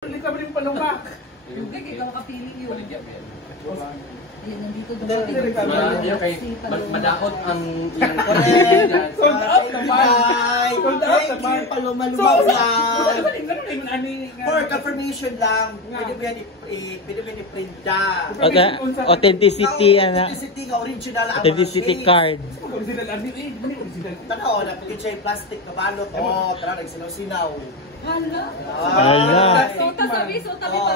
Hindi ka rin paluma. Hindi, ikaw makapili yun. Ayun, nandito Madakot ang ilang Sold out naman. Sold out naman. Paluma-luma lang. For For confirmation lang, pwede i-print ka. Authenticity, Authenticity nga, original. authenticity card. Original ano eh. Original. Tanaw, napagin siya yung plastic na balot. Oo, tara, nagsinaw-sinaw. Hala. Hala. Sabi para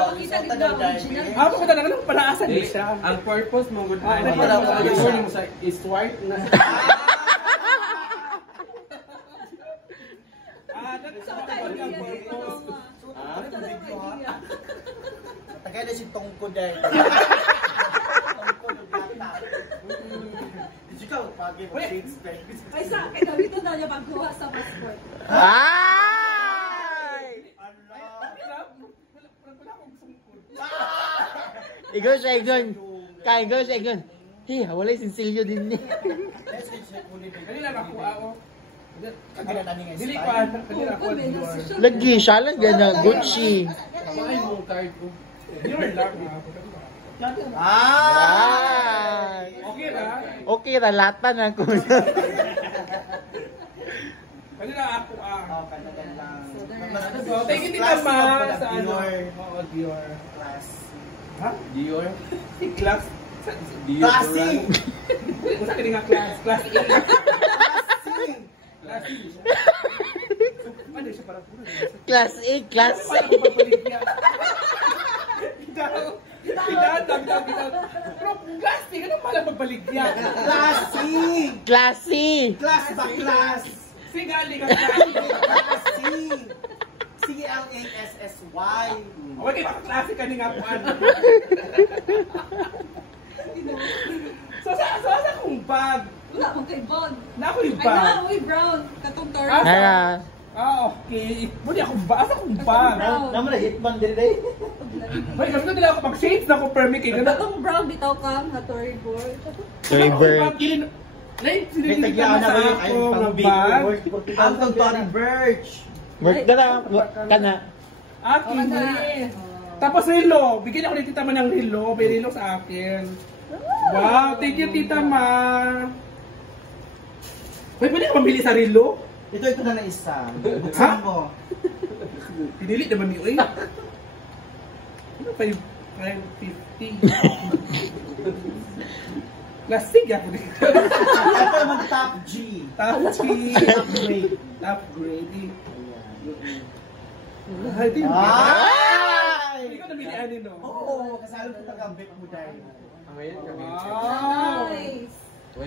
makita din na original. Ako ko talaga nang palaasan din siya. Ang purpose mo good Ah, is white na. Tagay na si Tongkod eh. Tongkod ng bata. Did you go? Pagi mo shades pa. Ay sa, kaya dito na niya pagkuha sa passport. Igon siya, igon. Igon siya, igon. Hey, walay sinsilyo din niya. Dali lang ako ako. Dili ko ano, dali lang ako Dior. Lagi siya lang gana Gucci. Bakit mo card ko? Dior lang. Okay na. Okay ra latan ako. Dali lang ako Oh, kanagan lang. So, thank you Tita Ma sa ano. Oo, Dior. Ha? Dior? Class. Dior. Classy! Kung sa nga class. Class A. Class A siya. Ano siya parang puro. Class A, class A. Parang pagpaligya. Dagdag. Pero class A, ano pala magbaligya? Classy! Classy. Class ba class? Sigali ka class. Classy! C-L-A-S-S-Y. Okay, makaklase ka ni nga po ano. So sa akong bag. Wala mong kay Bon. Na ako yung Ay bag. na, uy brown. Katong turn. Okay. Muli akong bag. Asa akong bag? Naman na hitman din eh. May gamit na nila ako mag-shades na ako permit kayo. Katong brown bitaw ka, nga Tory board. Tory Burch. Like, sinilili ka na sa ako ng bag. Ang Tory Burch. Work na lang. Kana. Akin rin. Tapos relo. Bigyan ako ni Tita Ma ng relo. May relo sa akin. Wow, thank you Tita Ma. Pwede ka mabili sa relo? Ito na na isa. Buksan mo. Pinili naman niyo eh. Ano pa yung 50? Plastic ako dito. Ito naman top G. Top G. Top grade. Top grade. Ay, di ba? Ay! Hindi ko nabili ano no? Oo, kasalo ko tagambit mo dahil. Wow! Nice.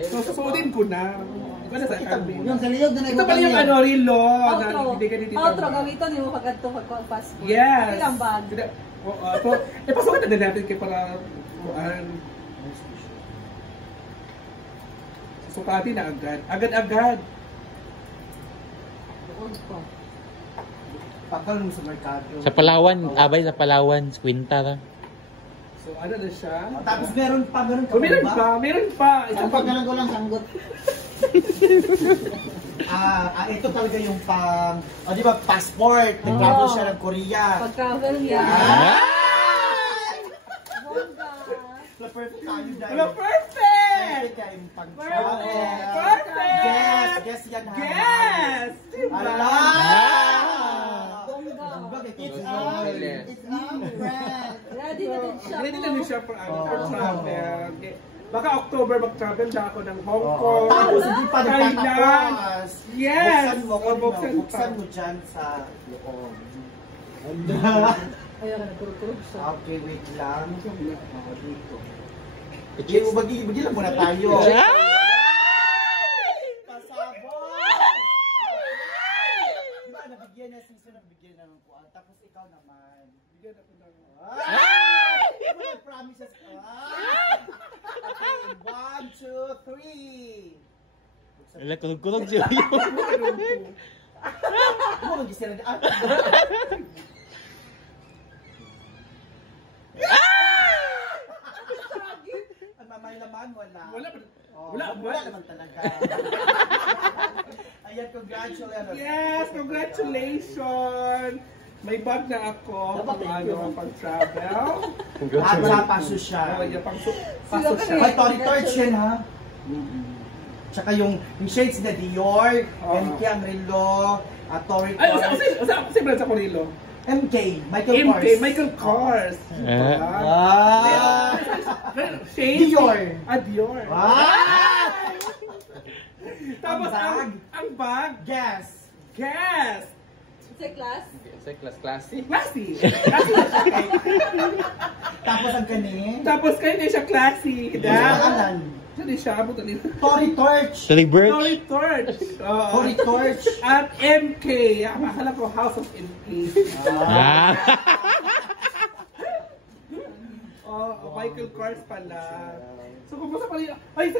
So, susunin ko na. Hindi ko na sa akin. Yung sa liyog na Ito pala yung ano, relo. Outro. Binigyan ni Tita Outro, Ma. gamiton yung kagadto pagpassport. Yes. Ilang bag. So, ipasukan na din natin kayo para kuan. Sukatin na agad. Agad-agad. Pakal mo sa merkado. Sa Palawan, abay sa Palawan, Quinta ra. So, ano na siya? Tapos meron pa. Oh, meron pa. Ito Pag ko lang sanggot. Ito talaga yung pang, di ba, passport. Nag-travel siya ng Korea. Pag-travel niya. Bongga. Perfect tayo dahil. Wala, perfect! Perfect yung Perfect! Perfect! Guess yan ha. Yes! Diba? Ala! Bongga. It's our brand. Ready na din siya. Ready na din siya for travel. Okay. Baka October mag-travel na ako ng Hong Kong. Tapos hindi pa Thailand. nagtatapos. Yes! Buksan mo dyan sa loob. Ayaw ka nagkurkurog siya. Okay, wait lang. Dito. Bagi lang muna tayo. Pasabog! Diba, nabigyan na season, nabigyan na ng kuwan. Tapos ikaw naman. Bigyan ako ng... Ay! Promises ko. Okay, 1, 2, 3. Wala, kulog-kulog siya. Ano mag-isira na? Ang mamay naman, wala. Wala naman talaga. Ayan, congratulations. Yes, congratulations! May bag na ako pang travel. At sa pasosyal. Yung pasosyal. May torch yan ha. Tsaka yung shades na Dior, MK ang relo, Tory Ay, Kors. usa brand sa Corilo. MK, Michael Kors. Michael Kors. Shades. Dior. Dior. Tapos ang bag. Guess. Sa class? Sa classy. Classy. Tapos ang kanin. Tapos kayo siya classy. Pangalan. Saan siya? Buto nila. Tory Torch. Sally Birch. Tory Torch. Tory Torch. At MK. Akala ko House of MK. Michael Kors pala. So, kumusta pala yun? Ay,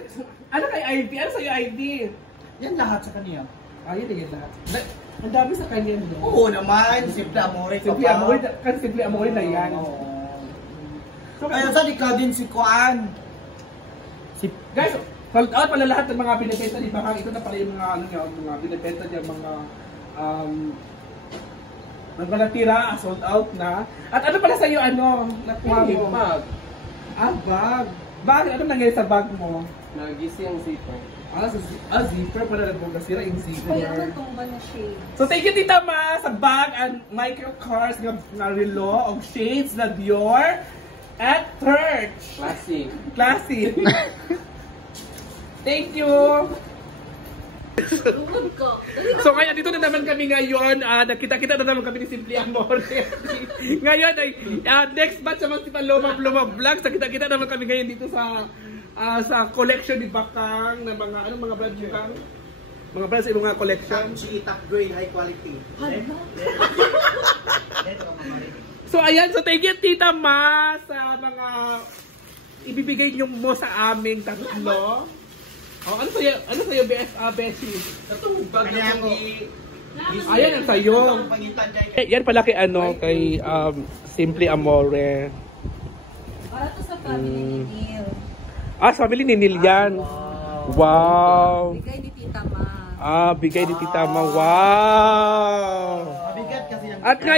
ano kay Ivy? Ano sa'yo, Ivy? Yan lahat sa kanya. Yun yung lahat. Ang dami sa kanya. Oo naman. Simple Amore ka Simple pa. Amore. Kasi Simple Amore na yan. So, Kaya saan ikaw din si Kuan? Guys, sold out pala lahat ng mga binibenta ni Bakang. Ito na pala yung mga, mga binibenta niya, mga natira, sold out na. At ano pala sa'yo, nakuha mo? Bag. Bag. Bakit? Ano nangyari sa bag mo? Nagising zipper. Zipper pala nasira yung zipper. Ay, ano itong ba na shade? So thank you Tita Ma sa bag and Michael Kors nga relo og shades na Dior at Church. Classy. Thank you. So ngayon, dito na naman kami ngayon, nakita-kita na naman kami ni Simple Amore. Ngayon ay, next batch naman si Paloma Vlogs, nakita-kita naman kami ngayon dito sa collection ni Bakang, na mga, mga brand yung Kang? Mga brand sa mga collection. Top grade, high quality. So ayan, so thank you Tita Ma sa mga ibibigay niyo mo sa aming tatlo. Ano sa'yo, Bessie? Bag na ko. Ayan ang sa'yo. Yan pala kay Simple Amore. Para to sa family ni Neil. Sa family ni Neil yan. Wow. Bigay ni Tita Ma. Bigay ni Tita Ma. Wow. Mabigat kasi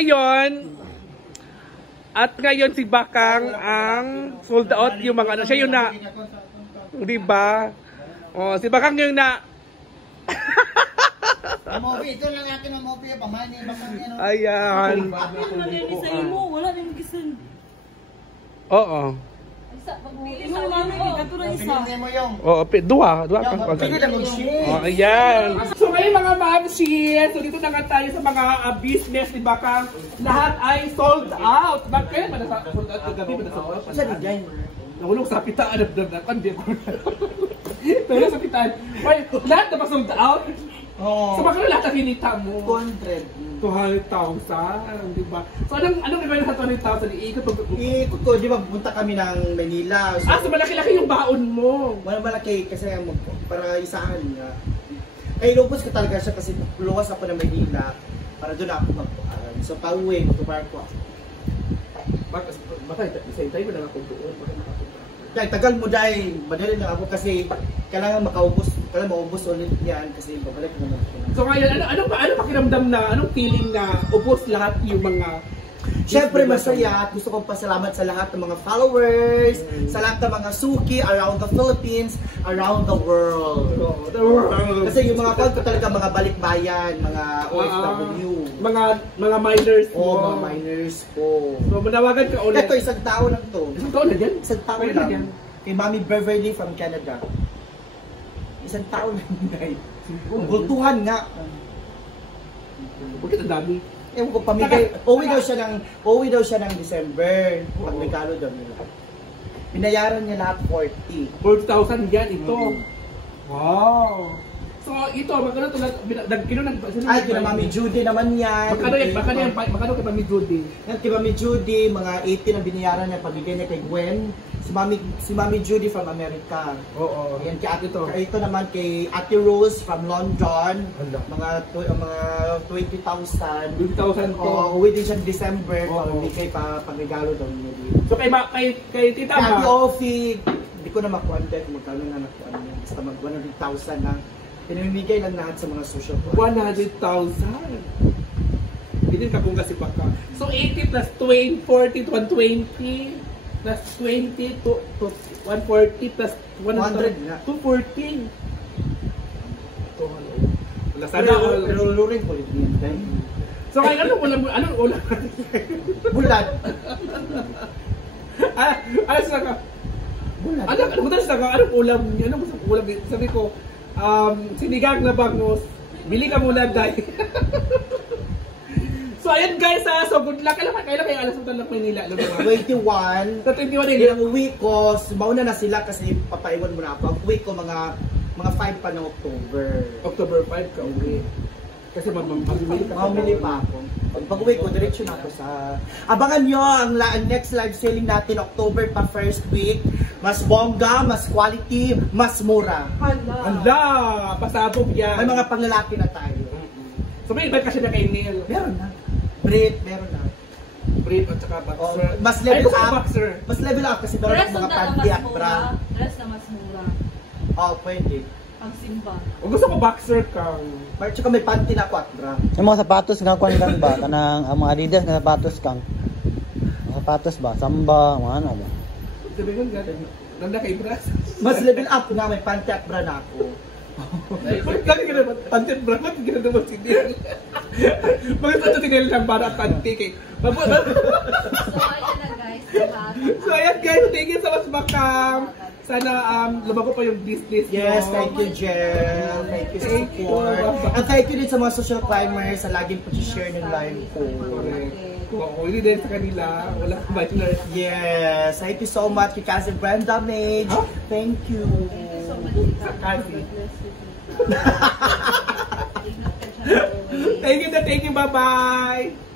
yung... At ngayon si Bakang ang sold out yung mga siya yun na. Di ba? Si Bakang yung na. Movie, ito lang akin ang movie. Pamani, Bakang yan. Ayan. Ano nangyari sa imo? Wala rin gisun. Oo. Isa, pagpili sa mami, ito na isa. Pinili mo yung... Dua Pili lang yung shit. Ayan. So ngayon mga mamshit, so dito na nga tayo sa mga business ni Bakang. Lahat ay sold out. Bakit? Sold out kagabi, sold out. Saan yung Nahulog sa pitaan, hindi ko. Pero sa pitaan. Lahat na ba sold out? Oo. So bakit lahat na kinita mo? 200. 200,000, di ba? So anong gagawin sa 200,000? Iikot Ikot ko, di ba punta kami ng Manila. So malaki-laki yung baon mo. Wala malaki kasi para isahan nga. Ay, lubos ko talaga siya kasi luwas ako ng Manila para doon ako magpaaral. So pauwi, magpapar ko ako. Bakit? Isa-itay mo na ako doon. Kaya tagal mo dahil, madali na ako kasi kailangan maubos ulit yan kasi babalik naman ako. So ngayon, ano pakiramdam na, anong feeling na ubos lahat yung mga... Siyempre masaya at gusto kong pasalamat sa lahat ng mga followers, sa lahat ng mga suki around the Philippines, around the world. Kasi yung mga account ko talaga mga balikbayan, mga OFW. Mga minors mo. Mga minors ko. So manawagan ka ulit. Ito, isang taon lang to. Isang taon na yan? Isang taon Pwede lang. yan. Kay Mami Beverly from Canada. Isang taon lang guys. Bultuhan nga. Bakit ang dami? Ewan ko pamigay. Uwi daw siya ng December. Pag regalo daw nila. Binayaran niya lahat 40. 40,000 yan ito. Wow. So ito, magkano ito? Ay, kina Mami Judy naman yan. Magkano kay Mami Judy? Yan, kay Mami Judy, mga 18 ang binayaran niya. Pabigay niya kay Gwen. Si Mami Judy from America. Oo. Yan, ito naman kay Ate Rose from London. Mga 20,000. 20,000 to. Uwi din siya December. Pabigay pa pagregalo daw niya dito. So kay Tita Ma. Ate Offie, hindi ko na makuha kung magkano na nakuha niya. Basta mag 100,000 na. Pinamimigay lang lahat sa mga social club. 100,000. Hindi ka bunga si Baka. So 80 plus 20, 40 to 120 plus 20 to 140 plus 100 na. 214. Wala sana all. Pero luring ko din yan. So ngayon, anong ulam? Bulat. Ano sa ka? Bulat. Ano ba sa ka? Anong ulam? Anong gusto ulam? Sabi ko, sinigang na bangus. Bili ka muna, dahil. So ayan guys, so good luck. Kailan kayo alas ng Tanang Manila? 21. Sa 21 din. Yung uwi ko, mauna na sila kasi papaiwan mo na ako. Ang uwi ko mga 5 pa ng October. October 5 ka uwi. Kasi mamimili ka. Mamili pa ako. Pag uwi ko, diretso na ako sa... Abangan nyo ang next live selling natin October pa first week. Mas bongga, mas quality, mas mura. Anda! Pasabog yan. May mga panglalaki na tayo. So may invite kasi na kay Neil. Meron na. Brit, meron na. Brit at saka boxer. Oh, mas level gusto ko up. boxer. Mas level up kasi meron Dress akong mga na panty mas at mura. bra. Dress na mas mura. Oh, pwede. Ang simba. O gusto ko boxer kang. Pero tsaka may panty na ako at bra. Yung mga sapatos nga kuan kang ba? Kanang ang mga Adidas na sapatos kang. Mga sapatos ba? Samba, mga ano ba? Sabi ko nga, nanda kay Bras. Mas level up nga, may panty at bra na ako. Lagi ka naman, pantin bra, ba't gina naman si Neil? Mga sa ito si Neil ng para panty kay. So, ayan na guys. Lahat. So ayan guys, thank you so much Bakam. Sana lumago pa yung business mo. Yes, thank you, Jel. Thank you sa Thank you. support. And thank you din sa mga social climbers sa laging po-share ng live ko. Correct. Kung hindi din sa kanila, wala kang bachelor. Yes, thank you so much kay Cousin Brenda Mage. Huh? Thank you. So much. Kasi. God bless you. Thank you, bye-bye.